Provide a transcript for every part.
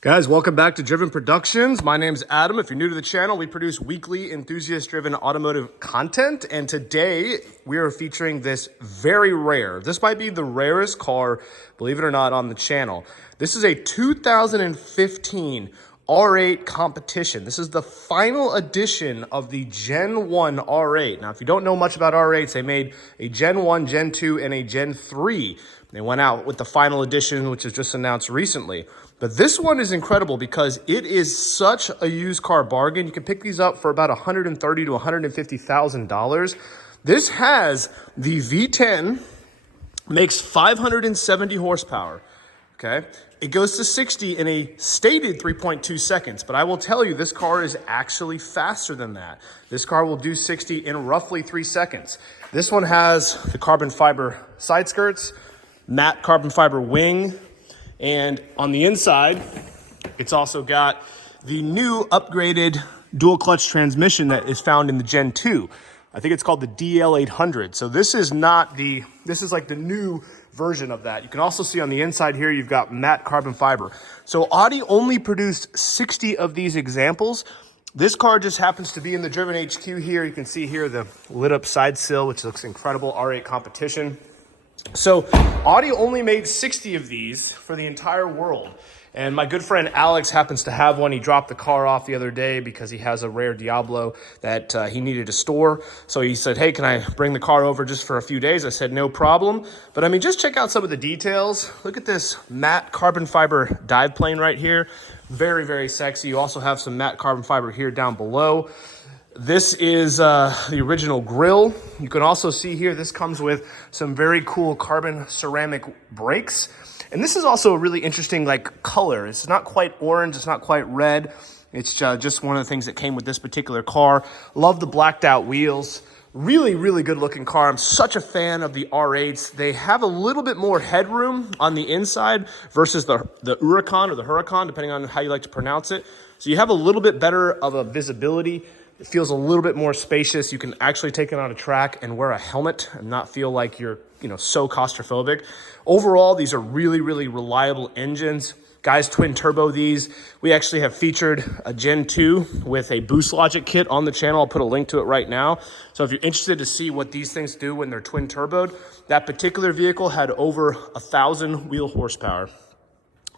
Guys, welcome back to Driven Productions. My name's Adam. If you're new to the channel, we produce weekly enthusiast-driven automotive content. And today we are featuring this very rare. This might be the rarest car, believe it or not, on the channel. This is a 2015 R8 Competition. This is the final edition of the Gen 1 R8. Now, if you don't know much about R8s, they made a Gen 1, Gen 2, and a Gen 3. They went out with the final edition, which was just announced recently. But this one is incredible because it is such a used car bargain. You can pick these up for about $130,000 to $150,000. This has the V10, makes 570 horsepower, okay? It goes to 60 in a stated 3.2 seconds, but I will tell you this car is actually faster than that. This car will do 60 in roughly 3 seconds. This one has the carbon fiber side skirts, matte carbon fiber wing, and on the inside, it's also got the new upgraded dual clutch transmission that is found in the Gen 2. I think it's called the DL800. So this is like the new version of that. You can also see on the inside here, you've got matte carbon fiber. So Audi only produced 60 of these examples. This car just happens to be in the Driven HQ here. You can see here the lit up side sill, which looks incredible, R8 Competition. So Audi only made 60 of these for the entire world. And my good friend Alex happens to have one. He dropped the car off the other day because he has a rare Diablo that he needed to store. So he said, hey, can I bring the car over just for a few days? I said, no problem. But I mean, just check out some of the details. Look at this matte carbon fiber dive plane right here. Very, very sexy. You also have some matte carbon fiber here down below. This is the original grille. You can also see here, this comes with some very cool carbon ceramic brakes. And this is also a really interesting color. It's not quite orange, it's not quite red. It's just one of the things that came with this particular car. Love the blacked out wheels. Really, really good looking car. I'm such a fan of the R8s. They have a little bit more headroom on the inside versus the Huracan or the Huracan, depending on how you like to pronounce it. So you have a little bit better of a visibility. It feels a little bit more spacious. You can actually take it on a track and wear a helmet and not feel like you're, so claustrophobic. Overall, these are really, really reliable engines. Guys, twin turbo these. We actually have featured a Gen 2 with a boost logic kit on the channel. I'll put a link to it right now. So if you're interested to see what these things do when they're twin turboed, that particular vehicle had over 1,000 wheel horsepower.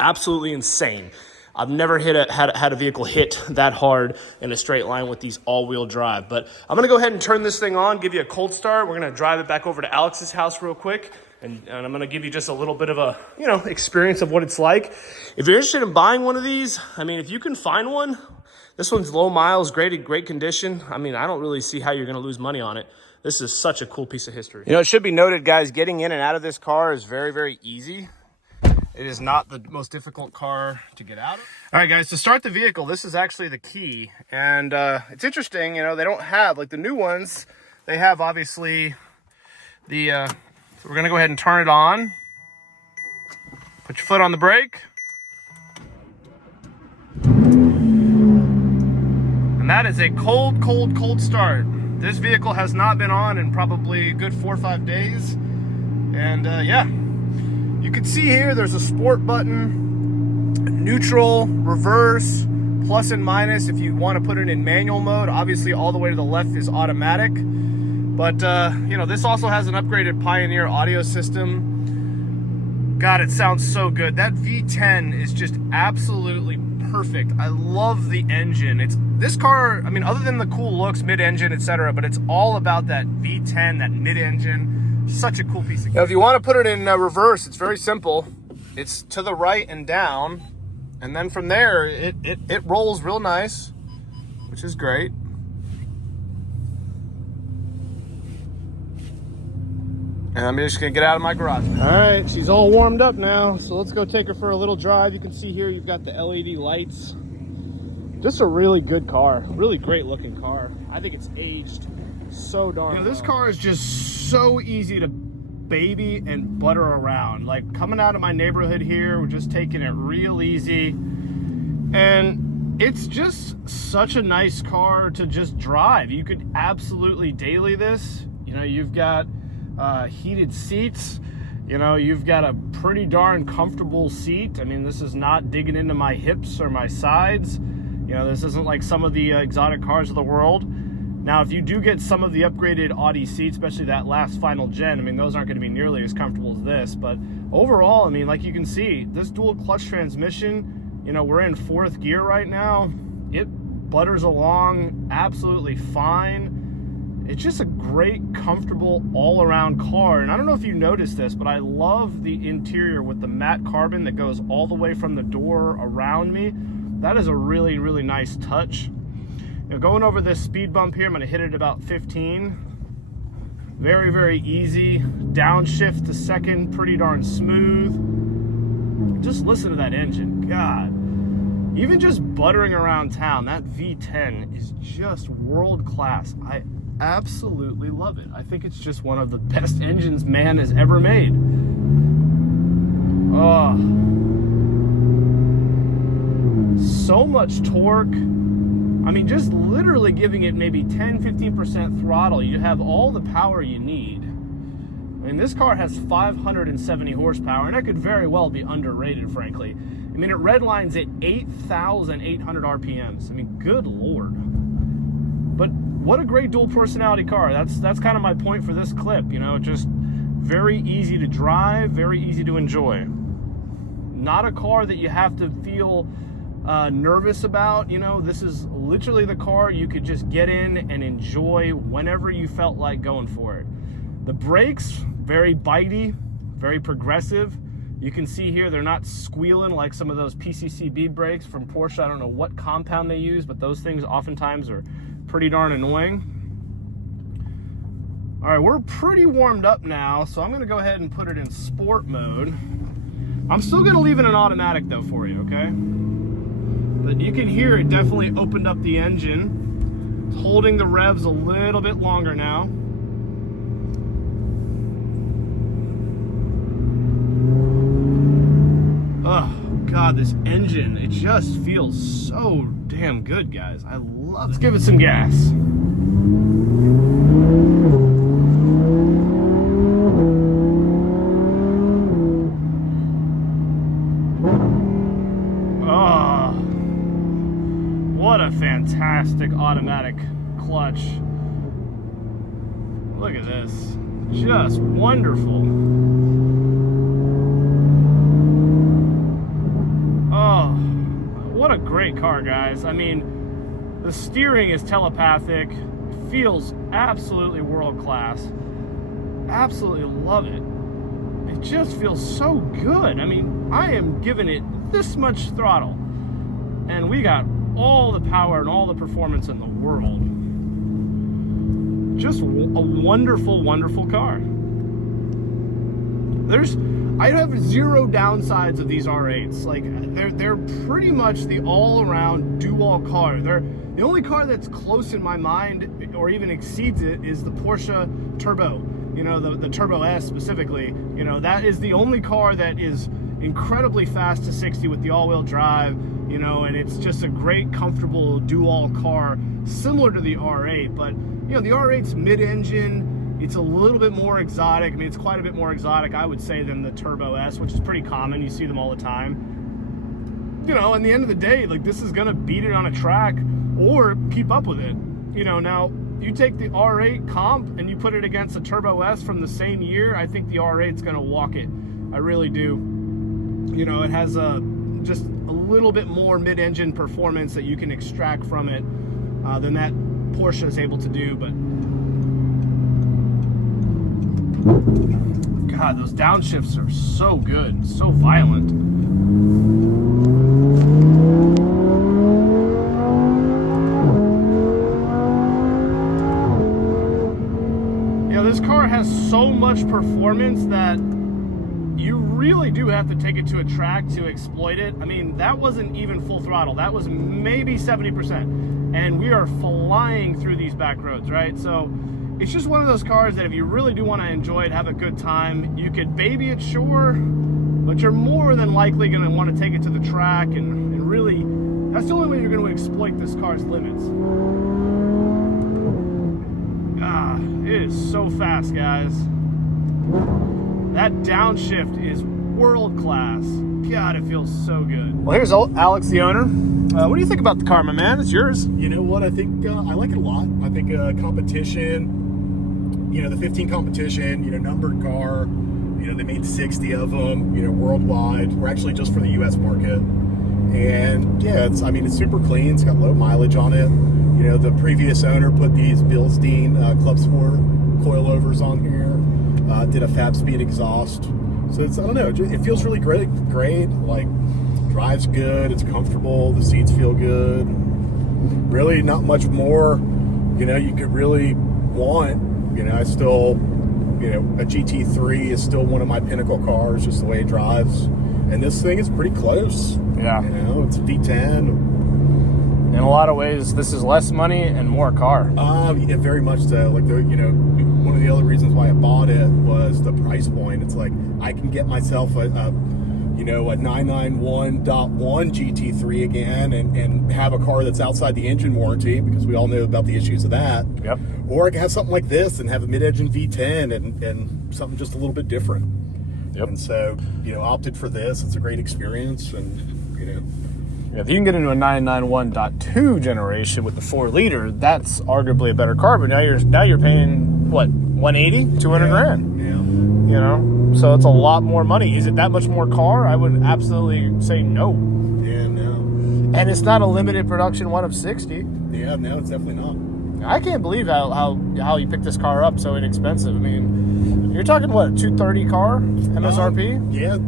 Absolutely insane. I've never had a vehicle hit that hard in a straight line with these all-wheel drive. But I'm going to go ahead and turn this thing on, give you a cold start. We're going to drive it back over to Alex's house real quick. And I'm going to give you just a little bit of a, experience of what it's like. If you're interested in buying one of these, I mean, if you can find one, this one's low miles, great condition. I mean, I don't really see how you're going to lose money on it. This is such a cool piece of history. It should be noted, guys, getting in and out of this car is very, very easy. It is not the most difficult car to get out of. All right, guys, to start the vehicle, this is actually the key. And it's interesting, they don't have, like the new ones, they have obviously the, so we're gonna go ahead and turn it on. Put your foot on the brake. And that is a cold start. This vehicle has not been on in probably a good 4 or 5 days. And yeah. You can see here, there's a sport button, neutral, reverse, plus and minus. If you want to put it in manual mode, obviously all the way to the left is automatic. But, this also has an upgraded Pioneer audio system. God, it sounds so good. That V10 is just absolutely perfect. I love the engine. This car, I mean, other than the cool looks, mid-engine, etc., but it's all about that V10, that mid-engine. Such a cool piece of gear. Now, if you want to put it in reverse, it's very simple. It's to the right and down, and then from there it rolls real nice, which is great. And I'm just gonna get out of my garage. All right, she's all warmed up now, so let's go take her for a little drive. You can see here you've got the LED lights. Just a really good car, really great looking car. I think it's aged so darn well. This car is just so easy to baby and butter around. Like coming out of my neighborhood here, we're just taking it real easy. And it's just such a nice car to just drive. You could absolutely daily this. You've got heated seats. You know, you've got a pretty darn comfortable seat. I mean, this is not digging into my hips or my sides. You know, this isn't like some of the exotic cars of the world. Now, if you do get some of the upgraded Audi seats, especially that last final gen, I mean, those aren't going to be nearly as comfortable as this. But overall, I mean, like you can see, this dual clutch transmission, you know, we're in 4th gear right now. It butters along absolutely fine. It's just a great, comfortable, all-around car. And I don't know if you noticed this, but I love the interior with the matte carbon that goes all the way from the door around me. That is a really, really nice touch. You know, going over this speed bump here, I'm gonna hit it about 15. Very, very easy. Downshift to second, pretty darn smooth. Just listen to that engine, God. Even just buttering around town, that V10 is just world class. I absolutely love it. I think it's just one of the best engines man has ever made. Oh, so much torque. I mean, just literally giving it maybe 10-15% throttle, you have all the power you need. I mean, this car has 570 horsepower, and that could very well be underrated, frankly. I mean, it redlines at 8,800 RPMs. I mean, good Lord. But what a great dual personality car. That's kind of my point for this clip, you know, just very easy to drive, very easy to enjoy. Not a car that you have to feel nervous about. You know, this is literally the car you could just get in and enjoy whenever you felt like going for it. The brakes, very bitey, very progressive. You can see here they're not squealing like some of those PCCB brakes from Porsche. I don't know what compound they use, but those things oftentimes are pretty darn annoying. All right, we're pretty warmed up now, so I'm gonna go ahead and put it in sport mode. I'm still gonna leave it in automatic though for you, okay? But you can hear it definitely opened up the engine. It's holding the revs a little bit longer now. Oh God, this engine, it just feels so damn good, guys. I love it. Let's give it some gas. Oh, what a fantastic automatic clutch. Look at this, just wonderful. Oh, what a great car, guys. I mean, the steering is telepathic. It feels absolutely world class. Absolutely love it. It just feels so good. I mean, I am giving it this much throttle, and we got all the power and all the performance in the world. Just a wonderful, wonderful car. I have zero downsides of these R8s. Like, they're pretty much the all-around do-all car. They're the only car that's close in my mind, or even exceeds it, is the Porsche Turbo. You know, the Turbo S specifically. You know, that is the only car that is incredibly fast to 60 with the all-wheel drive. You know, and it's just a great, comfortable do-all car, similar to the R8. But you know, the R8's mid-engine. It's a little bit more exotic. I mean, it's quite a bit more exotic, I would say, than the Turbo S, which is pretty common. You see them all the time. You know, in the end of the day, like, this is gonna beat it on a track or keep up with it. You know, now you take the R8 comp and you put it against a Turbo S from the same year, I think the R8's gonna walk it. I really do. You know, it has just a little bit more mid-engine performance that you can extract from it than that Porsche is able to do, but God, those downshifts are so good, so violent. You know, this car has so much performance that you really do have to take it to a track to exploit it. I mean, that wasn't even full throttle. That was maybe 70%. And we are flying through these back roads, right? So it's just one of those cars that if you really do want to enjoy it, have a good time, you could baby it, sure, but you're more than likely going to want to take it to the track and really, that's the only way you're going to exploit this car's limits. Ah, it is so fast, guys. That downshift is world class. God, it feels so good. Well, here's Alex, the owner. What do you think about the car, my man? It's yours. You know what? I think I like it a lot. I think competition, the 15 competition, numbered car, they made 60 of them, worldwide. We're actually just for the U.S. market. And yeah, it's super clean. It's got low mileage on it. The previous owner put these Bilstein Club Sport coilovers on here. Did a Fab Speed exhaust. So it's, I don't know, it feels really great. Like, drives good, it's comfortable, the seats feel good. Really not much more, you could really want. I still, a GT3 is still one of my pinnacle cars, just the way it drives. And this thing is pretty close. Yeah. It's V10. In a lot of ways, this is less money and more car. Yeah, very much so. Like, one of the other reasons why I bought it was the price point. It's like, I can get myself a 991.1 GT3 again and have a car that's outside the engine warranty, because we all know about the issues of that. Yep. Or I can have something like this and have a mid-engine V10 and something just a little bit different. Yep. And so, opted for this. It's a great experience, and, Yeah, if you can get into a 991.2 generation with the 4-liter, that's arguably a better car. But now you're paying what, 180, 200 grand. Yeah. So it's a lot more money. Is it that much more car? I would absolutely say no. Yeah, no. And it's not a limited production one of 60. Yeah, no, it's definitely not. I can't believe how you picked this car up so inexpensive. I mean, you're talking what, 230 car MSRP? Yeah,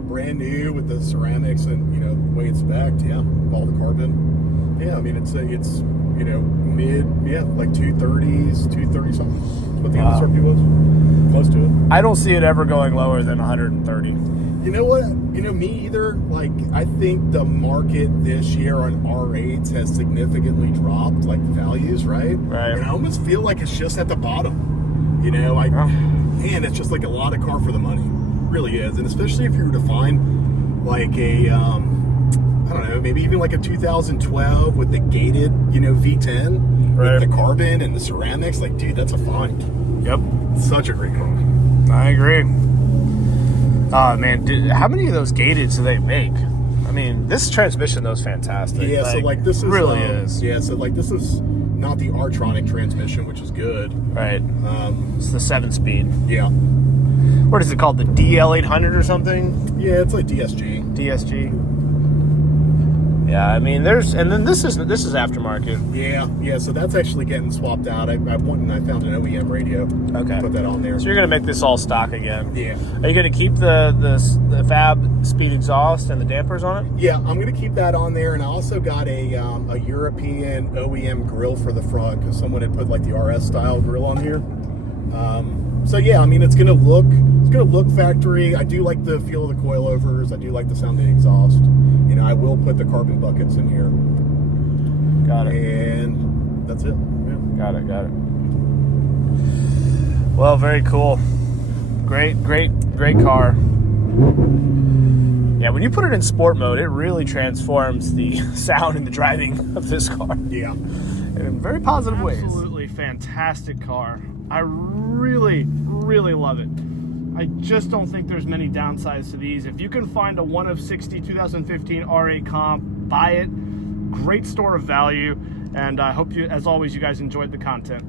brand new with the ceramics and the way it's spec'd. Yeah, all the carbon. Yeah, I mean it's mid, like 230s, 230 something. That's what the MSRP was. Close to it. I don't see it ever going lower than 130. You know what? Me either. Like, I think the market this year on R8s has significantly dropped, like, values, right? Right. And I almost feel like it's just at the bottom. Man, it's just like a lot of car for the money. It really is. And especially if you were to find like a, I don't know, maybe even like a 2012 with the gated, V10, right, with the carbon and the ceramics. Like, dude, that's a find. Yep. Such a great car. I agree. Oh, man, dude, how many of those gated do they make? I mean, this transmission, though, is fantastic. Yeah, so like this is... really is. Yeah, so like this is not the R-tronic transmission, which is good. Right. It's the 7-speed. Yeah. What is it called? The DL800 or something? Yeah, it's like DSG. DSG. Yeah, I mean, and then this is aftermarket. Yeah, so that's actually getting swapped out. I went and I found an OEM radio. Okay. Put that on there. So you're gonna make this all stock again. Yeah. Are you gonna keep the Fab Speed exhaust and the dampers on it? Yeah, I'm gonna keep that on there, and I also got a European OEM grill for the front, because someone had put like the RS style grill on here. So yeah, I mean, it's gonna look factory. I do like the feel of the coilovers. I do like the sound of the exhaust. I will put the carbon buckets in here. Got it. And that's it. Yeah. Got it. Well, very cool. Great car. Yeah, when you put it in sport mode, it really transforms the sound and the driving of this car. Yeah. In very positive ways. Absolutely fantastic car. I really, really love it. I just don't think there's many downsides to these. If you can find a 1 of 60 2015 R8 Comp, buy it. Great store of value. And I hope, as always, you guys enjoyed the content.